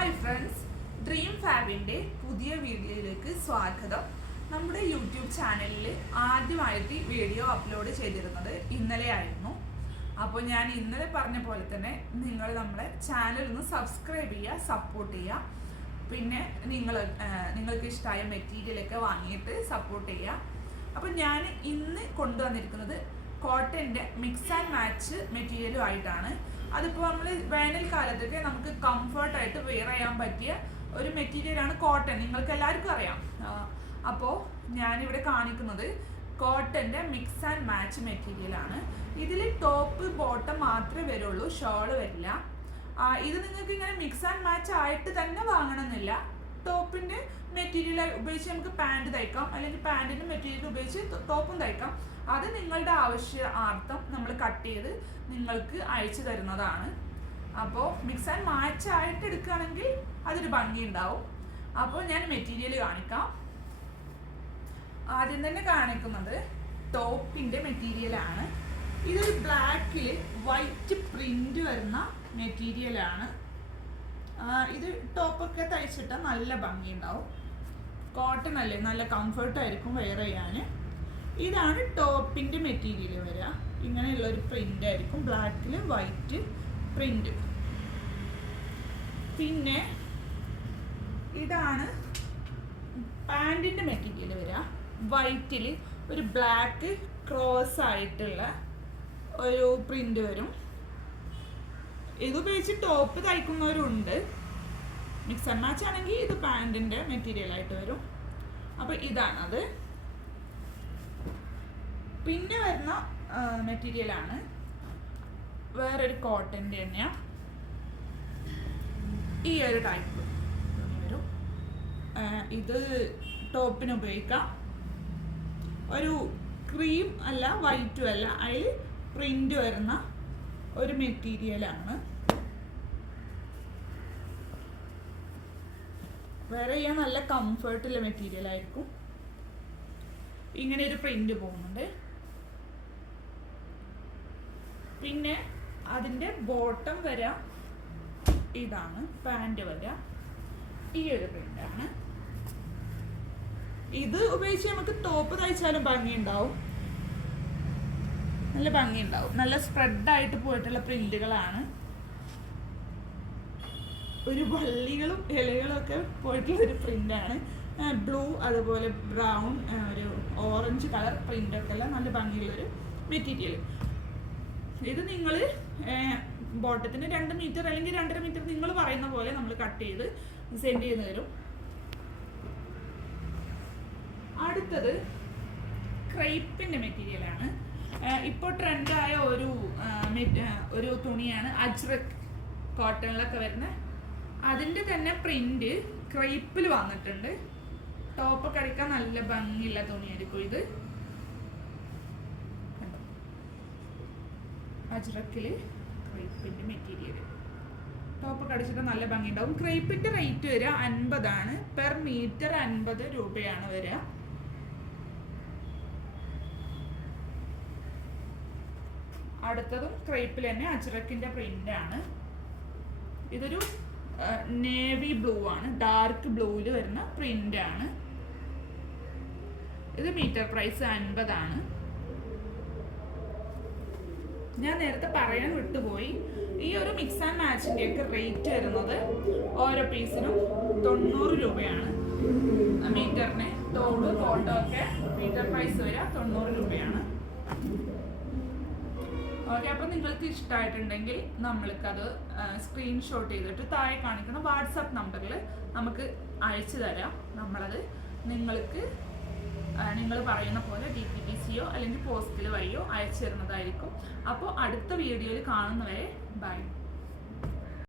Hi friends, dream ഫാബിൻ്റെ പുതിയ വീഡിയോയിലേക്ക് സ്വാഗതം. നമ്മുടെ യൂട്യൂബ് ചാനലിൽ ആദ്യമായിട്ട് വീഡിയോ അപ്ലോഡ് ചെയ്തിരുന്നത് ഇന്നലെയായിരുന്നു. അപ്പോൾ ഞാൻ ഇന്നലെ പറഞ്ഞ പോലെ തന്നെ നിങ്ങൾ നമ്മളെ ചാനൽ ഒന്ന് സബ്സ്ക്രൈബ് ചെയ്യുക, സപ്പോർട്ട് ചെയ്യുക. പിന്നെ നിങ്ങൾക്ക് ഇഷ്ടമായ മെറ്റീരിയലൊക്കെ വാങ്ങിയിട്ട് സപ്പോർട്ട് ചെയ്യുക. അപ്പോൾ ഞാൻ ഇന്ന് കൊണ്ടുവന്നിരിക്കുന്നത് കോട്ടൻ്റെ മിക്സ് ആൻഡ് മാച്ച് മെറ്റീരിയലും ആയിട്ടാണ്. അതിപ്പോൾ നമ്മൾ വേനൽക്കാലത്തൊക്കെ നമുക്ക് കംഫർട്ടായിട്ട് വെയർ ചെയ്യാൻ പറ്റിയ ഒരു മെറ്റീരിയലാണ് കോട്ടൺ. നിങ്ങൾക്ക് എല്ലാവർക്കും അറിയാം. അപ്പോൾ ഞാനിവിടെ കാണിക്കുന്നത് കോട്ടൻ്റെ മിക്സ് ആൻഡ് മാച്ച് മെറ്റീരിയലാണ്. ഇതിൽ ടോപ്പ് ബോട്ടം മാത്രമേ വരുള്ളൂ, ഷോള് വരില്ല. ഇത് നിങ്ങൾക്ക് ഇങ്ങനെ മിക്സ് ആൻഡ് മാച്ച് ആയിട്ട് തന്നെ വാങ്ങണമെന്നില്ല. ടോപ്പിൻ്റെ മെറ്റീരിയൽ ഉപയോഗിച്ച് നമുക്ക് പാൻറ് തയ്ക്കാം, അല്ലെങ്കിൽ പാൻറ്റിൻ്റെ മെറ്റീരിയൽ ഉപയോഗിച്ച് ടോപ്പും തയ്ക്കാം. അത് നിങ്ങളുടെ ആവശ്യാർത്ഥം നമ്മൾ കട്ട് ചെയ്ത് നിങ്ങൾക്ക് അയച്ചു തരുന്നതാണ്. അപ്പോൾ മിക്സ് ആൻഡ് മാച്ച് ആയിട്ട് എടുക്കുകയാണെങ്കിൽ അതൊരു ഭംഗി ഉണ്ടാവും. അപ്പോൾ ഞാൻ മെറ്റീരിയൽ കാണിക്കാം. ആദ്യം തന്നെ കാണിക്കുന്നത് ടോപ്പിൻ്റെ മെറ്റീരിയലാണ്. ഇതൊരു ബ്ലാക്കിൽ വൈറ്റ് പ്രിന്റ് വരുന്ന മെറ്റീരിയലാണ്. ഇത് ടോപ്പൊക്കെ തയ്ച്ചിട്ടാൽ നല്ല ഭംഗി ഉണ്ടാവും. കോട്ടൺ അല്ലേ, നല്ല കംഫർട്ടായിരിക്കും വെയർ ചെയ്യാൻ. ഇതാണ് ടോപ്പിൻ്റെ മെറ്റീരിയൽ വരിക. ഇങ്ങനെയുള്ളൊരു പ്രിൻ്റ് ആയിരിക്കും, ബ്ലാക്കിൽ വൈറ്റ് പ്രിൻ്റ്. പിന്നെ ഇതാണ് പാൻറ്റിൻ്റെ മെറ്റീരിയൽ വരിക. വൈറ്റിൽ ഒരു ബ്ലാക്ക് ക്രോസ് ആയിട്ടുള്ള ഒരു പ്രിൻ്റ് വരും. ഇത് ഉപയോഗിച്ച് ടോപ്പ് തയ്ക്കുന്നവരുണ്ട്. മിക്സ് ആൻഡ് മാച്ച് ആണെങ്കിൽ ഇത് പാൻറ്റിൻ്റെ മെറ്റീരിയലായിട്ട് വരും. അപ്പോൾ ഇതാണത്. പിന്നെ വരുന്ന മെറ്റീരിയലാണ് വേറൊരു കോട്ടൻ്റെ തന്നെയാണ്. ഈ ഒരു ടൈപ്പ് വരും. ഇത് ടോപ്പിന് ഉപയോഗിക്കാം. ഒരു ക്രീം അല്ല, വൈറ്റും അല്ല, അതിൽ പ്രിൻ്റ് വരുന്ന ഒരു മെറ്റീരിയലാണ്. വേറെ ചെയ്യാൻ നല്ല കംഫർട്ടുള്ള മെറ്റീരിയൽ ആയിരിക്കും. ഇങ്ങനെ ഒരു പ്രിന്റ് പോകുന്നുണ്ട്. പിന്നെ അതിൻ്റെ ബോട്ടം വരാം, ഇതാണ് പാൻറ് വരാം. ഈ ഒരു പ്രിന്റാണ്. ഇത് ഉപയോഗിച്ച് നമുക്ക് ടോപ്പ് തയ്ച്ചാലും ഭംഗി ഉണ്ടാവും, നല്ല ഭംഗി ഉണ്ടാവും. നല്ല സ്പ്രെഡായിട്ട് പോയിട്ടുള്ള പ്രിന്റുകളാണ്. ഒരു വള്ളികളും ഇലകളും ഒക്കെ പോയിട്ടുള്ള ഒരു പ്രിന്റാണ്. ബ്ലൂ, അതുപോലെ ബ്രൗൺ, ഒരു ഓറഞ്ച് കളർ പ്രിൻ്റൊക്കെ ഉള്ള നല്ല ഭംഗിയുള്ളൊരു മെറ്റീരിയൽ. ഇത് നിങ്ങൾ ബോട്ടത്തിന് 2 മീറ്റർ അല്ലെങ്കിൽ 2.5 മീറ്റർ നിങ്ങൾ പറയുന്ന പോലെ നമ്മൾ കട്ട് ചെയ്ത് സെൻഡ് ചെയ്ത് തരും. അടുത്തത് ക്രേപ്പിൻ്റെ മെറ്റീരിയലാണ്. ഇപ്പോൾ ട്രെൻഡായ ഒരു തുണിയാണ് അജ്രക്. കോട്ടണിലൊക്കെ വരുന്ന അതിൻ്റെ തന്നെ പ്രിന്റ് ക്രേപ്പിൽ വന്നിട്ടുണ്ട്. ടോപ്പൊക്കെ അടിക്കാൻ നല്ല ഭംഗിയുള്ള തുണിയായിരിക്കും ഇത്. അജ്രക്കില് ക്രേപ്പിൻ്റെ മെറ്റീരിയൽ ടോപ്പൊക്കെ അടിച്ചിട്ട് നല്ല ഭംഗി ഉണ്ടാവും. ക്രേപ്പിൻ്റെ റേറ്റ് വരിക 50 പെർ മീറ്റർ 50 രൂപയാണ് വരിക. അടുത്തതും ക്രേപ്പിൽ തന്നെ അജ്രക്കിൻ്റെ പ്രിന്റ് ആണ്. ഇതൊരു നേവി ബ്ലൂ ആണ്, ഡാർക്ക് ബ്ലൂവിൽ വരുന്ന പ്രിന്റ് ആണ്. ഇത് മീറ്റർ പ്രൈസ് 50. ഞാൻ നേരത്തെ പറയാൻ വിട്ടുപോയി, ഈ ഒരു മിക്സ് ആൻഡ് മാച്ചിൻ്റെ ഒക്കെ റേറ്റ് വരുന്നത് ഓരോ പീസിനും 90 രൂപയാണ്. മീറ്ററിന് തോട് കോട്ടോ ഒക്കെ മീറ്റർ പ്രൈസ് വരിക 90 രൂപയാണ്. ഓക്കെ, അപ്പോൾ നിങ്ങൾക്ക് ഇഷ്ടമായിട്ടുണ്ടെങ്കിൽ നമ്മൾക്കത് സ്ക്രീൻഷോട്ട് ചെയ്തിട്ട് താഴെ കാണിക്കുന്ന വാട്സാപ്പ് നമ്പറിൽ നമുക്ക് അയച്ചു തരാം. നമ്മളത് നിങ്ങൾക്ക് നിങ്ങൾ പറയുന്ന പോലെ DPTCയോ അല്ലെങ്കിൽ പോസ്റ്റിൽ വഴിയോ അയച്ചു തരുന്നതായിരിക്കും. അപ്പോൾ അടുത്ത വീഡിയോയിൽ കാണുന്നവരെ ബൈ.